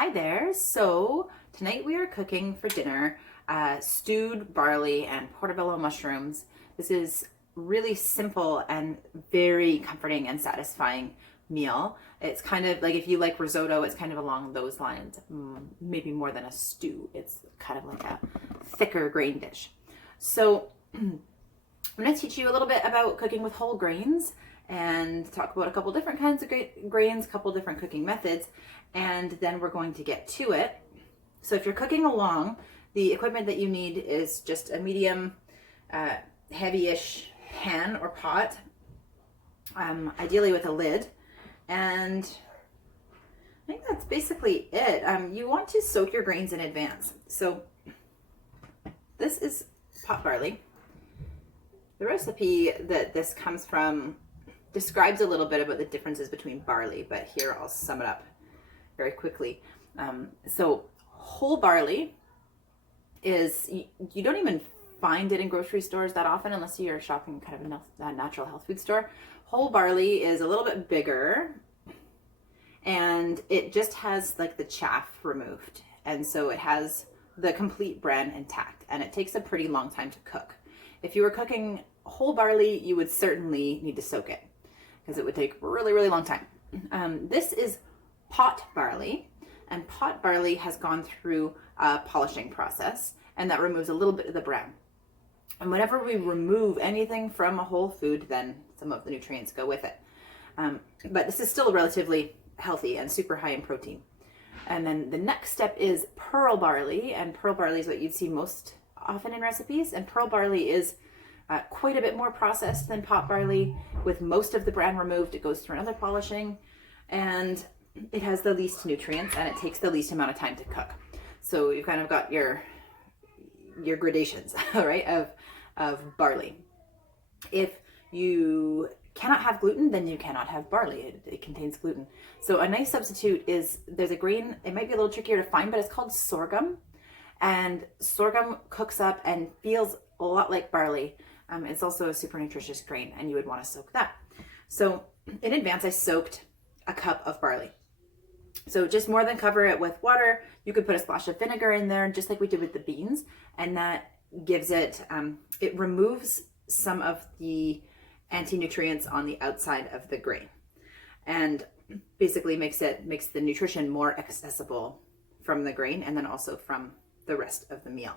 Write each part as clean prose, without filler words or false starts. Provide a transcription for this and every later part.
Hi there. So tonight we are cooking for dinner stewed barley and portobello mushrooms. This is really simple and very comforting and satisfying meal. It's kind of like if you like risotto, it's kind of along those lines, maybe more than a stew. It's kind of like a thicker grain dish. So I'm going to teach you a little bit about cooking with whole grains and talk about a couple different kinds of grains, a couple different cooking methods, and then we're going to get to it. So if you're cooking along, the equipment that you need is just a medium, heavy-ish pan or pot, ideally with a lid, and I think that's basically it. You want to soak your grains in advance. So this is pot barley. The recipe that this comes from describes a little bit about the differences between barley, but here I'll sum it up very quickly. So whole barley is, you don't even find it in grocery stores that often unless you're shopping kind of a natural health food store. Whole barley is a little bit bigger and it just has like the chaff removed. And so it has the complete bran intact and it takes a pretty long time to cook. If you were cooking whole barley, you would certainly need to soak it because it would take a really, really long time. This is pot barley, and pot barley has gone through a polishing process, and that removes a little bit of the bran. And whenever we remove anything from a whole food, then some of the nutrients go with it. But this is still relatively healthy and super high in protein. And then the next step is pearl barley, and pearl barley is what you'd see most often in recipes, and pearl barley is quite a bit more processed than pot barley. With most of the bran removed, it goes through another polishing, and it has the least nutrients and it takes the least amount of time to cook. So you've kind of got your gradations, right, of barley. If you cannot have gluten, then you cannot have barley. It contains gluten. So a nice substitute is, there's a grain, it might be a little trickier to find, but it's called sorghum. And sorghum cooks up and feels a lot like barley. It's also a super nutritious grain and you would want to soak that. So in advance, I soaked a cup of barley. So just more than cover it with water. You could put a splash of vinegar in there, just like we did with the beans. And that gives it, it removes some of the anti-nutrients on the outside of the grain. And basically makes the nutrition more accessible from the grain and then also from the rest of the meal.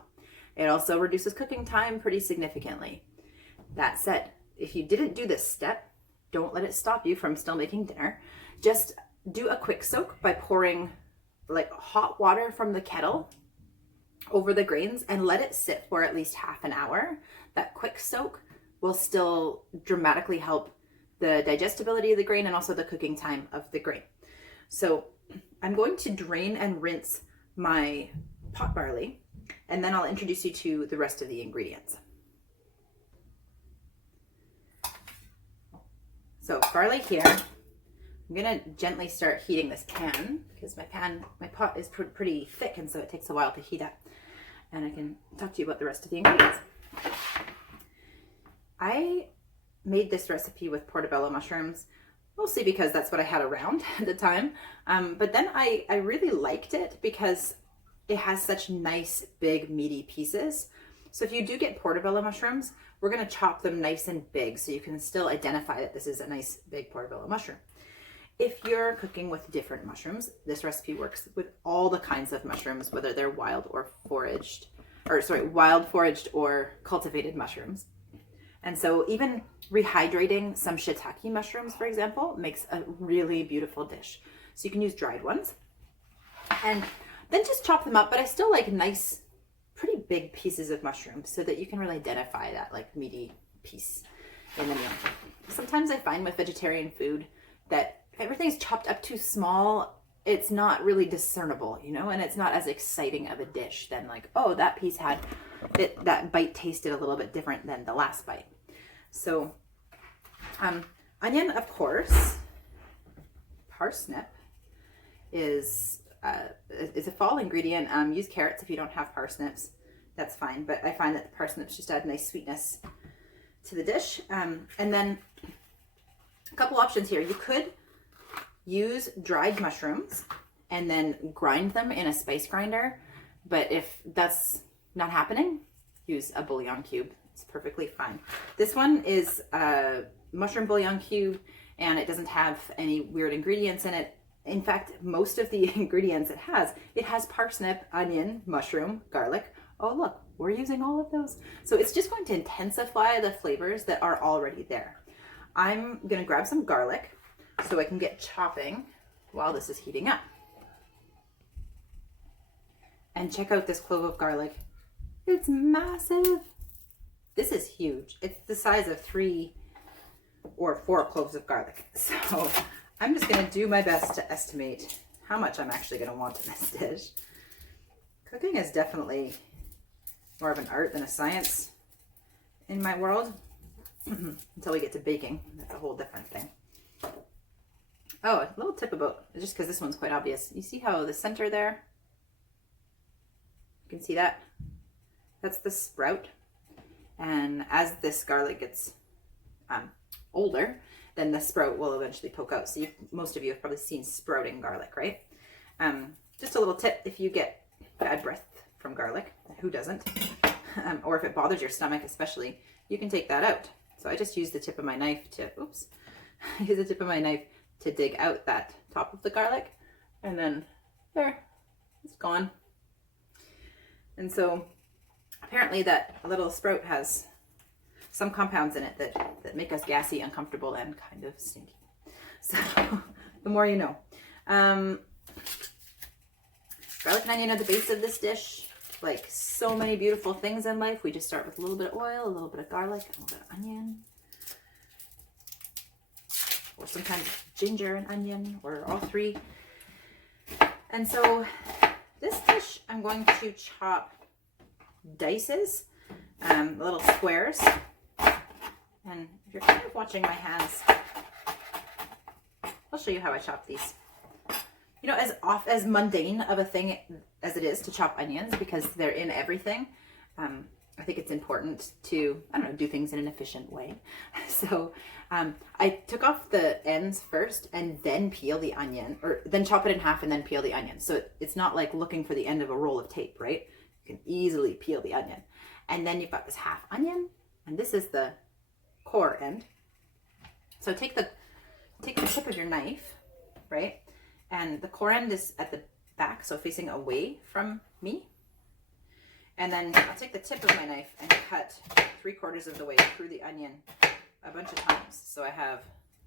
It also reduces cooking time pretty significantly. That said, if you didn't do this step, don't let it stop you from still making dinner. Just do a quick soak by pouring like hot water from the kettle over the grains and let it sit for at least half an hour. That quick soak will still dramatically help the digestibility of the grain and also the cooking time of the grain. So I'm going to drain and rinse my pot barley, and then I'll introduce you to the rest of the ingredients. So barley here, I'm gonna gently start heating this pan because my pot is pretty thick and so it takes a while to heat up. And I can talk to you about the rest of the ingredients. I made this recipe with portobello mushrooms, mostly because that's what I had around at the time. But then I really liked it because it has such nice, big, meaty pieces. So if you do get portobello mushrooms, we're gonna chop them nice and big so you can still identify that this is a nice, big portobello mushroom. If you're cooking with different mushrooms, this recipe works with all the kinds of mushrooms, whether they're wild foraged or cultivated mushrooms. And so even rehydrating some shiitake mushrooms, for example, makes a really beautiful dish. So you can use dried ones. And then just chop them up, but I still like nice, pretty big pieces of mushrooms so that you can really identify that like meaty piece in the meal. Sometimes I find with vegetarian food that everything's chopped up too small. It's not really discernible, you know, and it's not as exciting of a dish than like, oh, that piece had, that bite tasted a little bit different than the last bite. So onion, of course. Parsnip is a fall ingredient. Use carrots if you don't have parsnips. That's fine, but I find that the parsnips just add nice sweetness to the dish. And then a couple options here. You could use dried mushrooms and then grind them in a spice grinder. But if that's not happening, use a bouillon cube. It's perfectly fine. This one is a mushroom bouillon cube, and it doesn't have any weird ingredients in it. In fact, most of the ingredients it has parsnip, onion, mushroom, garlic. Oh, look, we're using all of those. So it's just going to intensify the flavors that are already there. I'm gonna grab some garlic so I can get chopping while this is heating up. And check out this clove of garlic. It's massive. This is huge. It's the size of 3 or 4 cloves of garlic. So I'm just gonna do my best to estimate how much I'm actually gonna want in this dish. Cooking is definitely more of an art than a science in my world. Until we get to baking, that's a whole different thing. Oh, a little tip about, just because this one's quite obvious. You see how the center there, you can see that? That's the sprout. And as this garlic gets older, then the sprout will eventually poke out. So most of you have probably seen sprouting garlic, right? Just a little tip, if you get bad breath from garlic, who doesn't? Or if it bothers your stomach especially, you can take that out. So I just use the tip of my knife to, use the tip of my knife to dig out that top of the garlic, and then there, it's gone. And so apparently that little sprout has some compounds in it that make us gassy, uncomfortable, and kind of stinky. So the more you know. Garlic and onion are the base of this dish. Like so many beautiful things in life, we just start with a little bit of oil, a little bit of garlic, a little bit of onion, or sometimes ginger and onion, or all three. And so this dish, I'm going to chop dices, little squares. And if you're kind of watching my hands, I'll show you how I chop these. You know, as mundane of a thing as it is to chop onions, because they're in everything, I think it's important to, do things in an efficient way. So I took off the ends first and then peel the onion, or then chop it in half and then peel the onion. So it's not like looking for the end of a roll of tape, right? You can easily peel the onion. And then you've got this half onion, and this is the core end. So take the tip of your knife, right? And the core end is at the back, so facing away from me. And then I'll take the tip of my knife and cut 3/4 of the way through the onion a bunch of times. So I have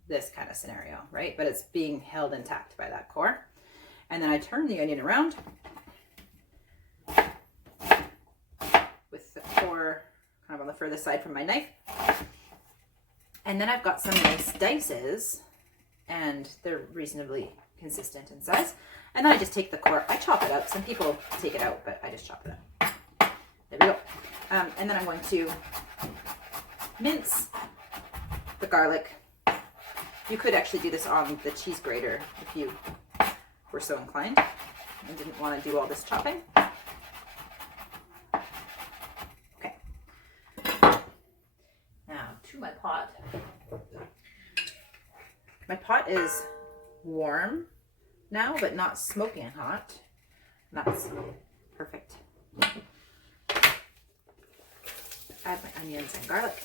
this kind of scenario, right? But it's being held intact by that core. And then I turn the onion around with the core kind of on the further side from my knife. And then I've got some nice dices, and they're reasonably consistent in size. And then I just take the core, I chop it up. Some people take it out, but I just chop it up. There we go. And then I'm going to mince the garlic. You could actually do this on the cheese grater if you were so inclined and didn't want to do all this chopping. Okay. Now to my pot. My pot is warm now, but not smoking hot. That's perfect. Add my onions and garlic.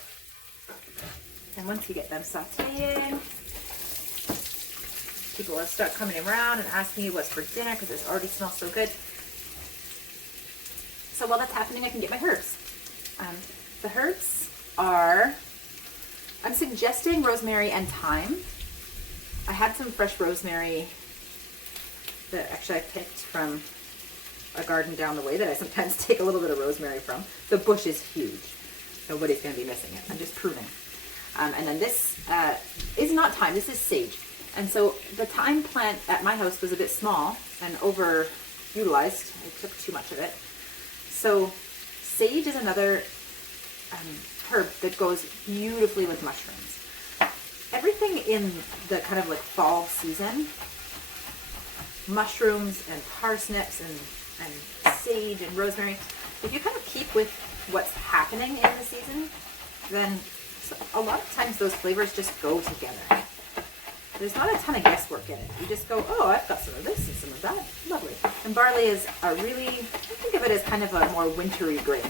And once you get them sauteing, people will start coming around and asking you what's for dinner because it already smells so good. So while that's happening, I can get my herbs. The herbs are, I'm suggesting rosemary and thyme. I had some fresh rosemary that actually I picked from a garden down the way that I sometimes take a little bit of rosemary from. The bush is huge. Nobody's going to be missing it. I'm just pruning. And then this is not thyme, this is sage. And so the thyme plant at my house was a bit small and overutilized. I took too much of it. So sage is another herb that goes beautifully with mushrooms. Everything in the kind of like fall season, mushrooms and parsnips and sage and rosemary, if you kind of keep with what's happening in the season, then a lot of times those flavors just go together. There's not a ton of guesswork in it. You just go, oh, I've got some of this and some of that. Lovely. And barley is a really, I think of it as kind of a more wintry grain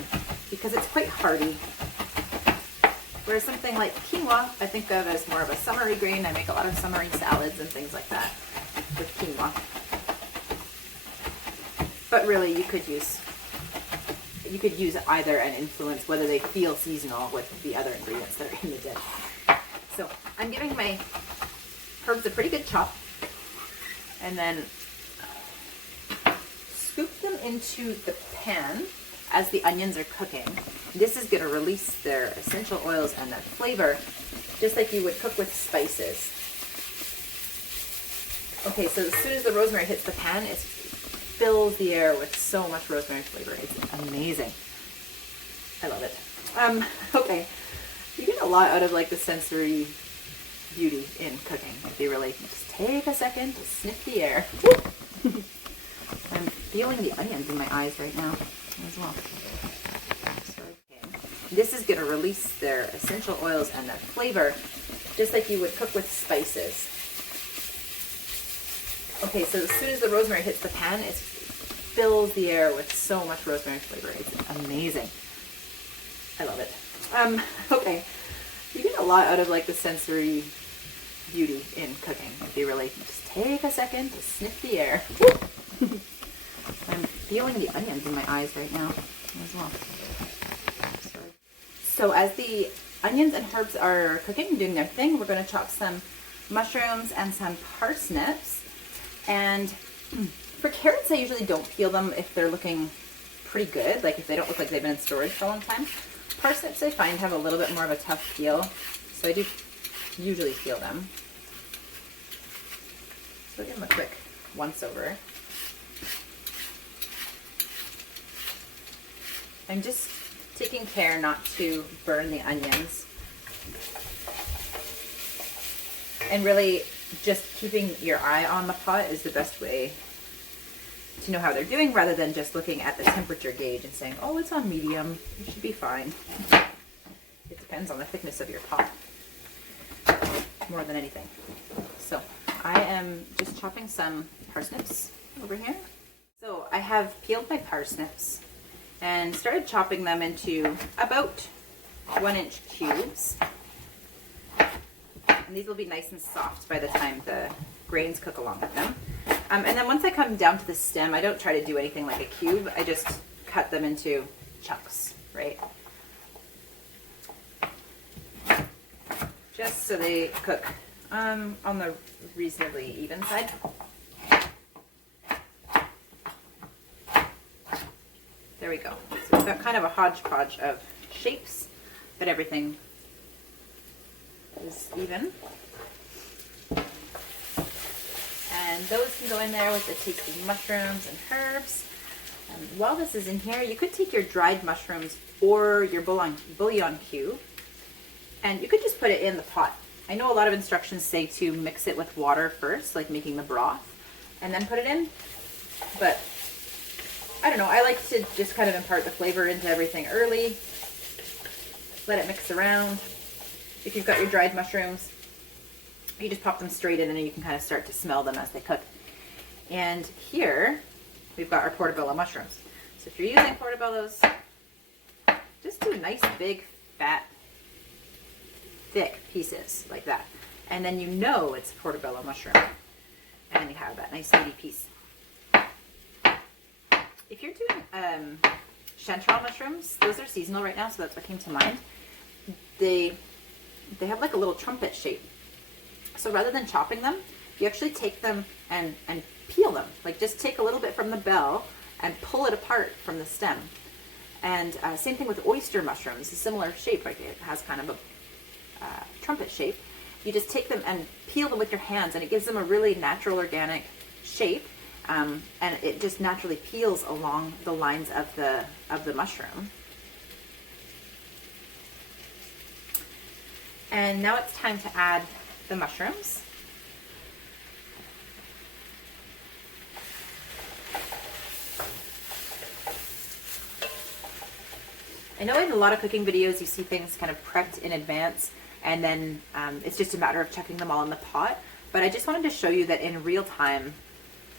because it's quite hardy. Whereas something like quinoa, I think of as more of a summery grain. I make a lot of summery salads and things like that with quinoa. But really, you could use either and influence whether they feel seasonal with the other ingredients that are in the dish. So I'm giving my herbs a pretty good chop, and then scoop them into the pan as the onions are cooking. This is going to release their essential oils and their flavor, just like you would cook with spices. Okay, so as soon as the rosemary hits the pan, it fills the air with so much rosemary flavor. It's amazing. I love it. Okay, you get a lot out of like the sensory beauty in cooking. If you really just take a second to sniff the air. I'm feeling the onions in my eyes right now as well. So, okay. This is going to release their essential oils and their flavor, just like you would cook with spices. Okay, so as soon as the rosemary hits the pan, it fills the air with so much rosemary flavor. It's amazing. I love it. Okay, you get a lot out of like the sensory beauty in cooking. If you really just take a second to sniff the air. I'm feeling the onions in my eyes right now as well. So as the onions and herbs are cooking, doing their thing, we're going to chop some mushrooms and some parsnips. And for carrots, I usually don't peel them if they're looking pretty good, like if they don't look like they've been in storage for a long time. Parsnips, I find, have a little bit more of a tough peel, so I do usually peel them. So give them a quick once over. I'm just taking care not to burn the onions. And really, just keeping your eye on the pot is the best way to know how they're doing, rather than just looking at the temperature gauge and saying, oh, it's on medium, it should be fine. It depends on the thickness of your pot more than anything. So I am just chopping some parsnips over here. So I have peeled my parsnips and started chopping them into about 1-inch cubes. And these will be nice and soft by the time the grains cook along with them. And then once I come down to the stem, I don't try to do anything like a cube. I just cut them into chunks, right? Just so they cook on the reasonably even side. There we go. So we've got kind of a hodgepodge of shapes, but everything is even. And those can go in there with the tasty mushrooms and herbs. While this is in here, you could take your dried mushrooms or your bouillon cube, and you could just put it in the pot. I know a lot of instructions say to mix it with water first, like making the broth, and then put it in. But I don't know, I like to just kind of impart the flavor into everything early. Let it mix around. If you've got your dried mushrooms, you just pop them straight in and you can kind of start to smell them as they cook. And here we've got our portobello mushrooms. So if you're using portobellos, just do nice, big, fat, thick pieces like that. And then you know it's portobello mushroom. And you have that nice meaty piece. If you're doing chanterelle mushrooms, those are seasonal right now, so that's what came to mind. They have like a little trumpet shape. So rather than chopping them, you actually take them and peel them. Like just take a little bit from the bell and pull it apart from the stem. And same thing with oyster mushrooms, a similar shape, like it has kind of a trumpet shape. You just take them and peel them with your hands, and it gives them a really natural, organic shape. And it just naturally peels along the lines of the mushroom. And now it's time to add the mushrooms. I know in a lot of cooking videos you see things kind of prepped in advance, and then it's just a matter of chucking them all in the pot. But I just wanted to show you that in real time,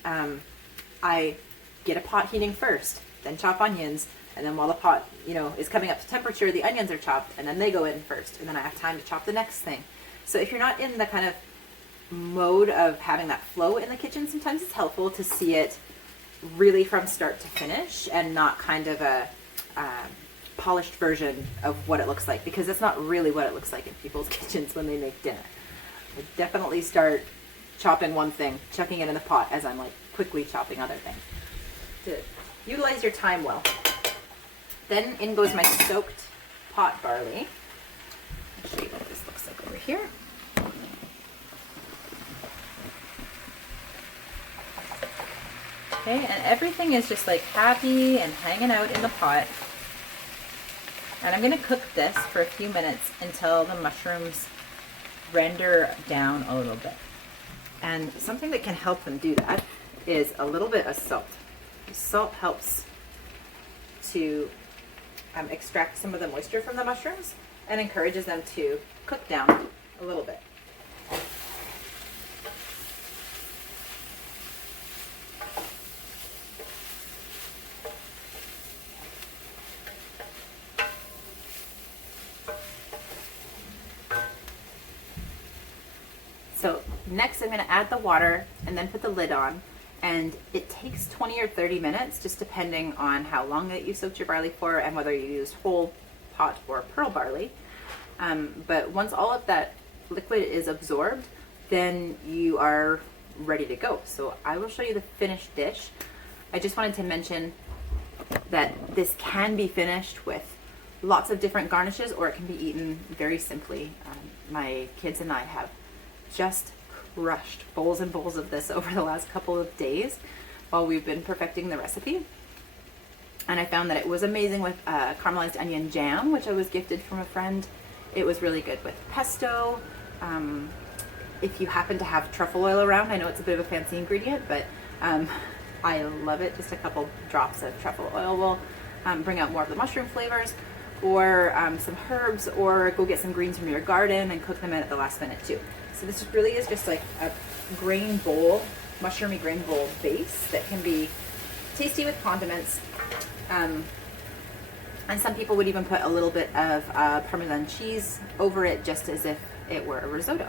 I get a pot heating first, then chop onions, and then while the pot, is coming up to temperature, the onions are chopped, and then they go in first, and then I have time to chop the next thing. So if you're not in the kind of mode of having that flow in the kitchen, sometimes it's helpful to see it really from start to finish and not kind of a polished version of what it looks like, because that's not really what it looks like in people's kitchens when they make dinner. I definitely start chopping one thing, chucking it in the pot as I'm like quickly chopping other things to utilize your time well. Then in goes my soaked pot barley. I'll show you what this looks like over here. Okay, and everything is just like happy and hanging out in the pot. And I'm going to cook this for a few minutes until the mushrooms render down a little bit. And something that can help them do that is a little bit of salt. Salt helps to extract some of the moisture from the mushrooms and encourages them to cook down a little bit. So next I'm going to add the water and then put the lid on, and it takes 20 or 30 minutes just depending on how long that you soaked your barley for and whether you used whole pot or pearl barley. But once all of that liquid is absorbed, then you are ready to go. So I will show you the finished dish. I just wanted to mention that this can be finished with lots of different garnishes, or it can be eaten very simply. My kids and I have just crushed bowls and bowls of this over the last couple of days while we've been perfecting the recipe. And I found that it was amazing with caramelized onion jam, which I was gifted from a friend. It was really good with pesto. If you happen to have truffle oil around, I know it's a bit of a fancy ingredient, but I love it. Just a couple drops of truffle oil will bring out more of the mushroom flavors, or some herbs, or go get some greens from your garden and cook them in at the last minute too. So this really is just like a grain bowl, mushroomy grain bowl base that can be tasty with condiments. And some people would even put a little bit of Parmesan cheese over it, just as if it were a risotto.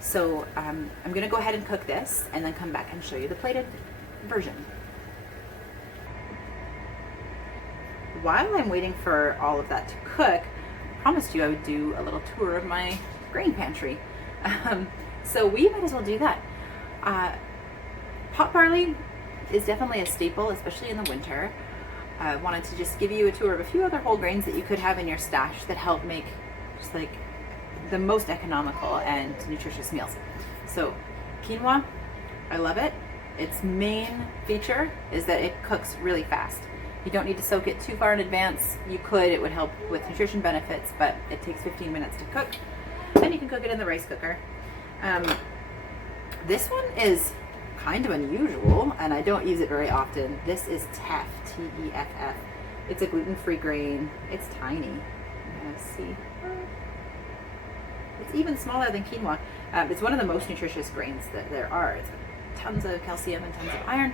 So I'm going to go ahead and cook this and then come back and show you the plated version. While I'm waiting for all of that to cook, I promised you I would do a little tour of my grain pantry. So we might as well do that. Pot barley is definitely a staple, especially in the winter. I wanted to just give you a tour of a few other whole grains that you could have in your stash that help make just like the most economical and nutritious meals. So quinoa, I love it. Its main feature is that it cooks really fast. You don't need to soak it too far in advance. You could, it would help with nutrition benefits, but it takes 15 minutes to cook. And you can cook it in the rice cooker. This one is kind of unusual, and I don't use it very often. This is teff, T-E-F-F. It's a gluten-free grain. It's tiny. Let's see. It's even smaller than quinoa. It's one of the most nutritious grains that there are. It's got tons of calcium and tons of iron.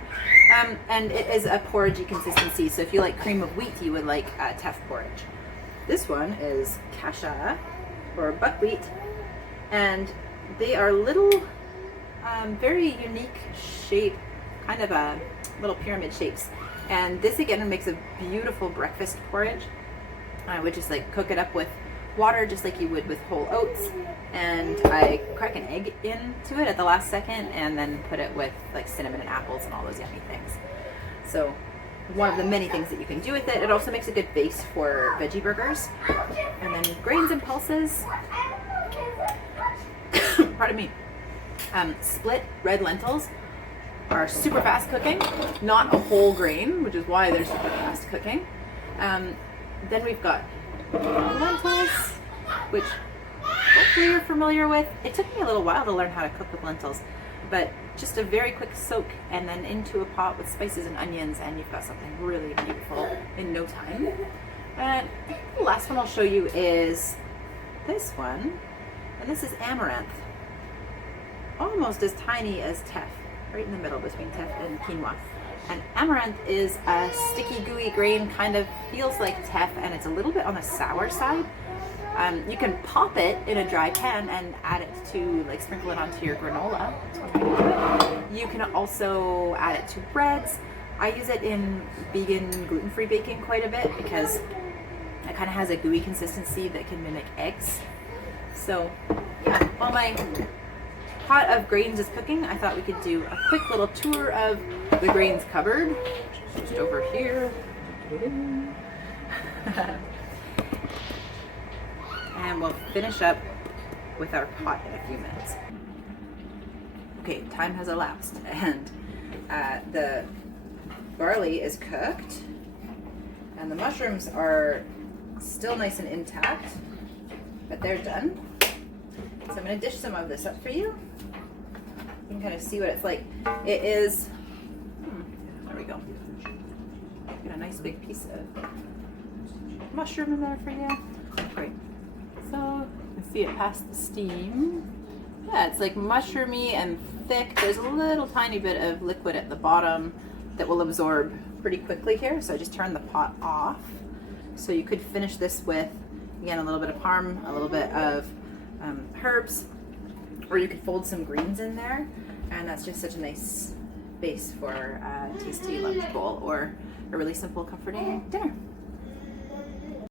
And it is a porridgey consistency, so if you like cream of wheat, you would like teff porridge. This one is kasha, or buckwheat, and they are little, very unique shape, kind of a little pyramid shapes. And this again makes a beautiful breakfast porridge. I would just like cook it up with water, just like you would with whole oats, and I crack an egg into it at the last second, and then put it with like cinnamon and apples and all those yummy things. So one of the many things that you can do with it. It also makes a good base for veggie burgers. And then grains and pulses. Pardon me. Split red lentils are super fast cooking, not a whole grain, which is why they're super fast cooking. Then we've got lentils, which hopefully you're familiar with. It took me a little while to learn how to cook with lentils, but just a very quick soak and then into a pot with spices and onions, and you've got something really beautiful in no time. And the last one I'll show you is this one, and this is amaranth. almost as tiny as teff, right in the middle between teff and quinoa. And amaranth is a sticky, gooey grain, kind of feels like teff, and it's a little bit on the sour side. You can pop it in a dry pan and add it to, like, sprinkle it onto your granola. You can also add it to breads. I use it in vegan, gluten-free baking quite a bit because it kind of has a gooey consistency that can mimic eggs. So yeah, while my pot of grains is cooking, I thought we could do a quick little tour of the grains cupboard, just over here. And we'll finish up with our pot in a few minutes. Okay, time has elapsed, and the barley is cooked, and the mushrooms are still nice and intact, but they're done. So I'm going to dish some of this up for you. You can kind of see what it's like. It is, there we go. Got a nice big piece of mushroom in there for you. Great. So you can see it past the steam. Yeah, it's like mushroomy and thick. There's a little tiny bit of liquid at the bottom that will absorb pretty quickly here. So I just turn the pot off. So you could finish this with, again, a little bit of parm, a little bit of herbs, or you could fold some greens in there, and that's just such a nice base for a tasty lunch bowl or a really simple, comforting dinner.